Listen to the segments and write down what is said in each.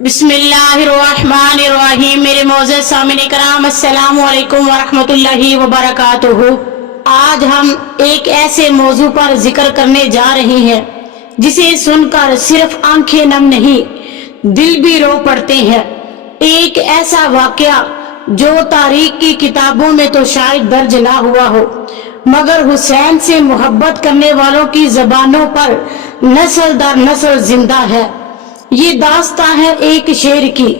بسم اللہ الرحمن الرحیم۔ میرے معزز سامعین کرام، السلام علیکم ورحمۃ اللہ وبرکاتہ۔ آج ہم ایک ایسے موضوع پر ذکر کرنے جا رہے ہیں جسے سن کر صرف آنکھیں نم نہیں، دل بھی رو پڑتے ہیں۔ ایک ایسا واقعہ جو تاریخ کی کتابوں میں تو شاید درج نہ ہوا ہو، مگر حسین سے محبت کرنے والوں کی زبانوں پر نسل در نسل زندہ ہے۔ یہ داستان ہے ایک شیر کی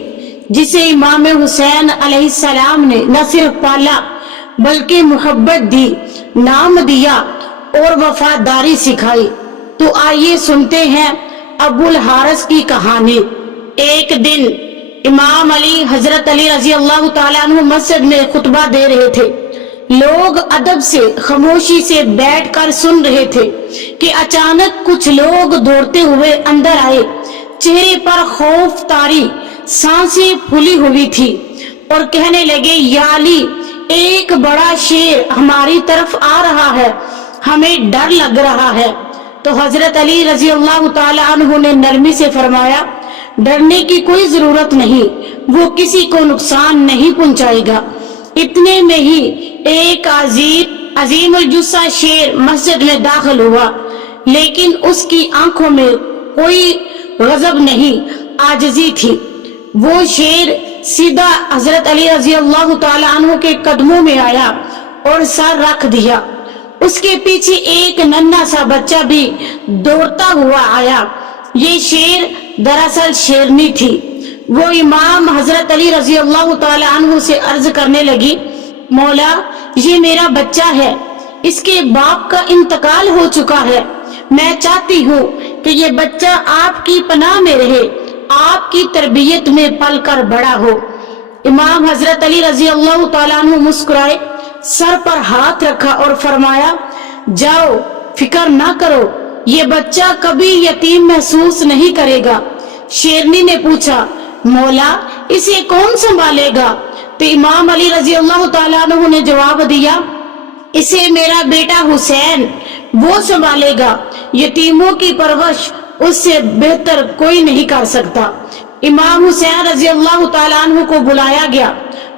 جسے امام حسین علیہ السلام نے نہ صرف پالا بلکہ محبت دی، نام دیا اور وفاداری سکھائی۔ تو آئیے سنتے ہیں ابو الحارث کی کہانی۔ ایک دن امام علی حضرت علی رضی اللہ تعالیٰ عنہ مسجد میں خطبہ دے رہے تھے۔ لوگ ادب سے خاموشی سے بیٹھ کر سن رہے تھے کہ اچانک کچھ لوگ دوڑتے ہوئے اندر آئے۔ چہرے پر خوف طاری، سانسیں پھولی ہوئی تھی اور کہنے لگے، یا علی، ایک بڑا شیر ہماری طرف آ رہا ہے، ہمیں ڈر لگ رہا ہے۔ تو حضرت علی رضی اللہ تعالی عنہ نے نرمی سے فرمایا، ڈرنے کی کوئی ضرورت نہیں، وہ کسی کو نقصان نہیں پہنچائے گا۔ اتنے میں ہی ایک عظیم الجثہ شیر مسجد میں داخل ہوا، لیکن اس کی آنکھوں میں کوئی غضب نہیں، عاجزی تھی۔ وہ شیر سیدھا حضرت علی رضی اللہ تعالی عنہ کے قدموں میں آیا اور سر رکھ دیا۔ اس کے پیچھے ایک ننھا سا بچہ بھی دوڑتا ہوا آیا۔ یہ شیر دراصل شیرنی تھی۔ وہ امام حضرت علی رضی اللہ تعالی عنہ سے عرض کرنے لگی، مولا، یہ میرا بچہ ہے، اس کے باپ کا انتقال ہو چکا ہے۔ میں چاہتی ہوں کہ یہ بچہ آپ کی پناہ میں رہے، آپ کی تربیت میں پل کر بڑا ہو۔ امام حضرت علی رضی اللہ تعالیٰ عنہ مسکرائے، سر پر ہاتھ رکھا اور فرمایا، جاؤ، فکر نہ کرو، یہ بچہ کبھی یتیم محسوس نہیں کرے گا۔ شیرنی نے پوچھا، مولا، اسے کون سنبھالے گا؟ تو امام علی رضی اللہ تعالیٰ عنہ نے جواب دیا، اسے میرا بیٹا حسین وہ سنبھالے گا، یتیموں کی پرورش اس سے بہتر کوئی نہیں کر سکتا۔ امام حسین رضی اللہ تعالیٰ عنہ کو بلایا گیا۔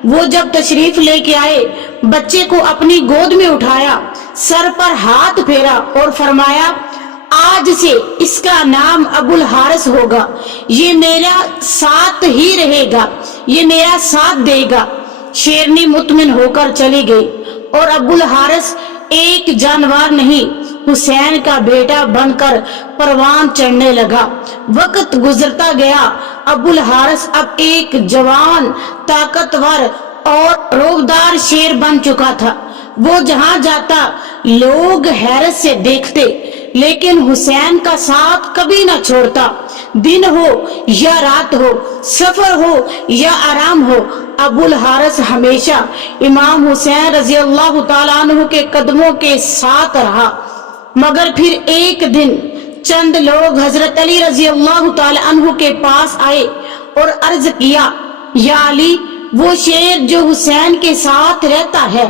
وہ جب تشریف لے کے آئے، بچے کو اپنی گود میں اٹھایا، سر پر ہاتھ پھیرا اور فرمایا، آج سے اس کا نام ابو الحارث ہوگا، یہ میرا ساتھ ہی رہے گا، یہ میرا ساتھ دے گا۔ شیرنی مطمئن ہو کر چلی گئی اور ابو الحارث ایک جانور نہیں، حسین کا بیٹا بن کر پروان چڑھنے لگا۔ وقت گزرتا گیا، ابو الحارث اب ایک جوان، طاقتور اور روبدار شیر بن چکا تھا۔ وہ جہاں جاتا لوگ حیرت سے دیکھتے، لیکن حسین کا ساتھ کبھی نہ چھوڑتا۔ دن ہو یا رات ہو، سفر ہو یا آرام ہو، ابو الحارث ہمیشہ امام حسین رضی اللہ تعالیٰ عنہ کے قدموں کے ساتھ رہا۔ مگر پھر ایک دن چند لوگ حضرت علی رضی اللہ تعالیٰ عنہ کے پاس آئے اور عرض کیا، یا علی، وہ شیر جو حسین کے ساتھ رہتا ہے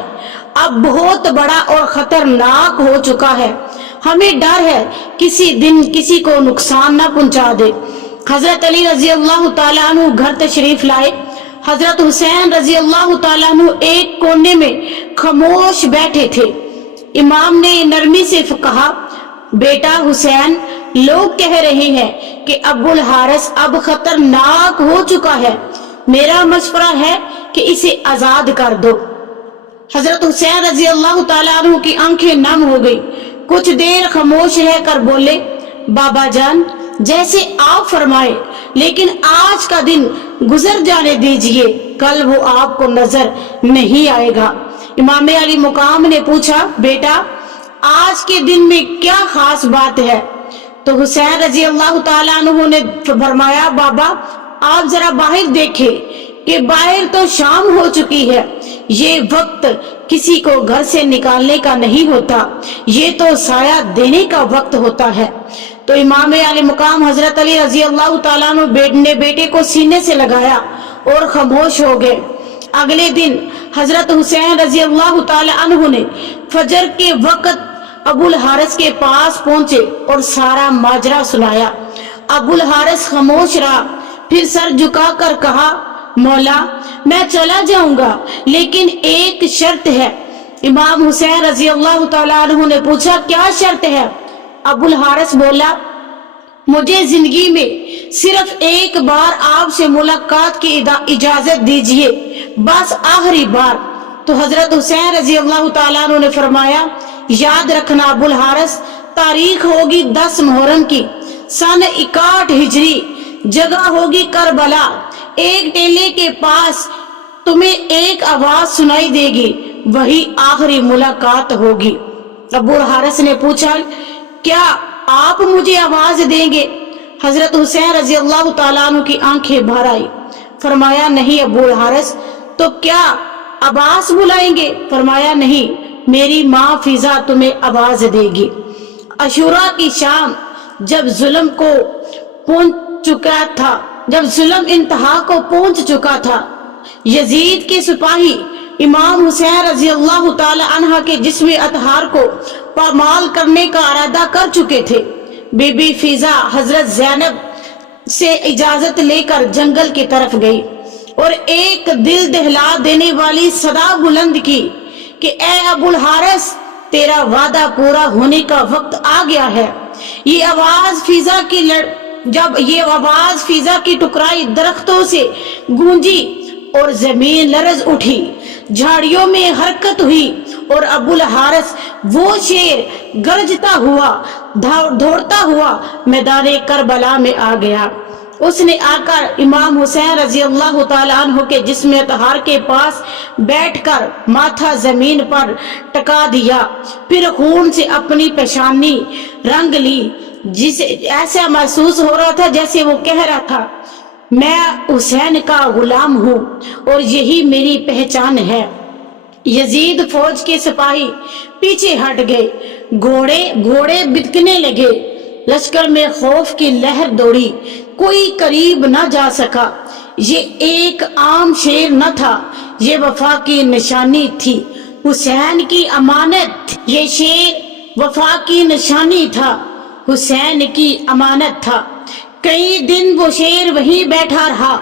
اب بہت بڑا اور خطرناک ہو چکا ہے، ہمیں ڈر ہے کسی دن کسی کو نقصان نہ پہنچا دے۔ حضرت علی رضی اللہ تعالیٰ عنہ گھر تشریف لائے۔ حضرت حسین رضی اللہ تعالیٰ عنہ ایک کونے میں خاموش بیٹھے تھے۔ امام نے نرمی سے کہا، بیٹا حسین، لوگ کہہ رہے ہیں کہ ابو الحارث اب خطرناک ہو چکا ہے، میرا مشورہ ہے کہ اسے آزاد کر دو۔ حضرت حسین رضی اللہ تعالیٰ عنہ کی آنکھیں نم ہو گئی، کچھ دیر خاموش رہ کر بولے، بابا جان، جیسے آپ فرمائے، لیکن آج کا دن گزر جانے دیجئے، کل وہ آپ کو نظر نہیں آئے گا۔ امام علی مقام نے پوچھا، بیٹا، آج کے دن میں کیا خاص بات ہے؟ تو حسین رضی اللہ تعالیٰ عنہ نے فرمایا، بابا، آپ ذرا باہر دیکھیں کہ باہر تو شام ہو چکی ہے، یہ وقت کسی کو گھر سے نکالنے کا نہیں ہوتا، یہ تو سایہ دینے کا وقت ہوتا ہے۔ تو امام علی مقام حضرت علی رضی اللہ تعالیٰ عنہ نے بیٹے کو سینے سے لگایا اور خاموش ہو گئے۔ اگلے دن حضرت حسین رضی اللہ تعالی عنہ نے فجر کے وقت ابو الحارث کے پاس پہنچے اور سارا ماجرا سنایا۔ ابو الحارث خاموش رہا، پھر سر جھکا کر کہا مولا میں چلا جاؤں گا لیکن ایک شرط ہے۔ امام حسین رضی اللہ تعالیٰ عنہ نے پوچھا کیا شرط ہے؟ ابو الحارث بولا مجھے زندگی میں صرف ایک بار آپ سے ملاقات کی اجازت دیجیے، بس آخری بار۔ تو حضرت حسین رضی اللہ تعالیٰ عنہ نے فرمایا یاد رکھنا ابو الحارث، تاریخ ہوگی 10 محرم کی، سن 61 ہجری، جگہ ہوگی کربلا، ایک ٹیلے کے پاس تمہیں ایک آواز سنائی دے گی، وہی آخری ملاقات ہوگی۔ ابو الحارث نے پوچھا کیا آپ مجھے آواز دیں گے؟ حضرت حسین رضی اللہ تعالیٰ عنہ کی آنکھیں بھر آئی، فرمایا نہیں ابو الحارث، تو کیا عباس بلائیں گے؟ فرمایا نہیں، میری ماں فضا تمہیں آواز دے گی۔ عاشوراء کی شام جب ظلم انتہا کو پہنچ چکا تھا، یزید کے سپاہی امام حسین رضی اللہ تعالی عنہ کے جسم اطہار کو پامال کرنے کا ارادہ کر چکے تھے۔ بی بی فضا حضرت زینب سے اجازت لے کر جنگل کی طرف گئی اور ایک دل دہلا دینے والی صدا بلند کی کہ اے ابو الحارث تیرا وعدہ پورا ہونے کا وقت آ گیا ہے۔ جب یہ آواز فضا کی ٹکرائی درختوں سے گونجی اور زمین لرز اٹھی، جھاڑیوں میں حرکت ہوئی اور ابو الحارث وہ شیر گرجتا ہوا دوڑتا ہوا میدان کربلا میں آ گیا۔ اس نے آ کر امام حسین رضی اللہ تعالیٰ عنہ کے جسم اطہار کے پاس بیٹھ کر ماتھا زمین پر ٹکا دیا، پھر خون سے اپنی پیشانی رنگ لی، جسے ایسا محسوس ہو رہا تھا جیسے وہ کہہ رہا تھا میں حسین کا غلام ہوں اور یہی میری پہچان ہے۔ یزید فوج کے سپاہی پیچھے ہٹ گئے، گھوڑے بتکنے لگے، لشکر میں خوف کی لہر دوڑی، کوئی قریب نہ جا سکا۔ یہ ایک عام شیر نہ تھا، یہ وفا کی نشانی تھی، حسین کی امانت۔ یہ شیر وفا کی نشانی تھا، حسین کی امانت تھا۔ کئی دن وہ شیر وہیں بیٹھا رہا،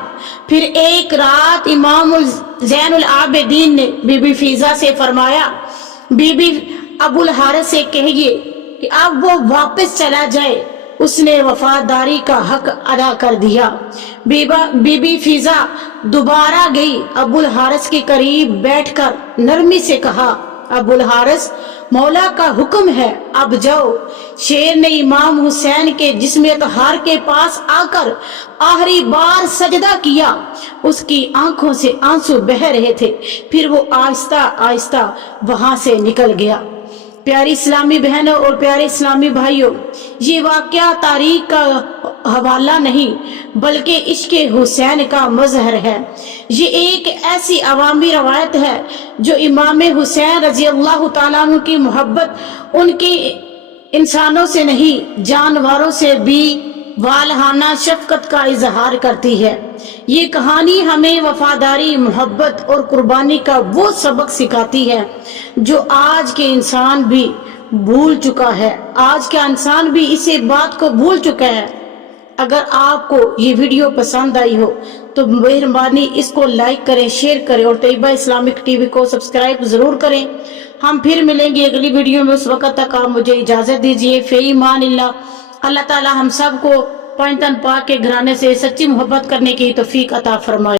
پھر ایک رات امام زین العابدین نے بی بی فضا سے فرمایا بی بی ابو الحارث سے کہیے کہ اب وہ واپس چلا جائے، اس نے وفاداری کا حق ادا کر دیا۔ بی بی فضا دوبارہ گئی، ابو الحارث کے قریب بیٹھ کر نرمی سے کہا ابو الحارث مولا کا حکم ہے اب جاؤ۔ شیر نے امام حسین کے جسم اطہار کے پاس آ کر آخری بار سجدہ کیا، اس کی آنکھوں سے آنسو بہہ رہے تھے، پھر وہ آہستہ آہستہ وہاں سے نکل گیا۔ پیاری اسلامی بہنوں اور پیارے اسلامی بھائیوں، یہ واقعہ تاریخ کا حوالہ نہیں بلکہ عشق حسین کا مظہر ہے۔ یہ ایک ایسی عوامی روایت ہے جو امام حسین رضی اللہ تعالیٰ عنہ کی محبت ان کی انسانوں سے نہیں جانوروں سے بھی والہانہ شفقت کا اظہار کرتی ہے۔ یہ کہانی ہمیں وفاداری، محبت اور قربانی کا وہ سبق سکھاتی ہے جو آج کے انسان بھی بھول چکا ہے، آج کا انسان بھی اسی بات کو بھول چکا ہے۔ اگر آپ کو یہ ویڈیو پسند آئی ہو تو مہربانی اس کو لائک کریں، شیئر کریں اور طیبہ اسلامک ٹی وی کو سبسکرائب ضرور کریں۔ ہم پھر ملیں گے اگلی ویڈیو میں، اس وقت تک آپ مجھے اجازت دیجیے۔ فی ایمان اللہ۔ اللہ تعالی ہم سب کو پنجتن پاک کے گھرانے سے سچی محبت کرنے کی توفیق عطا فرمائے۔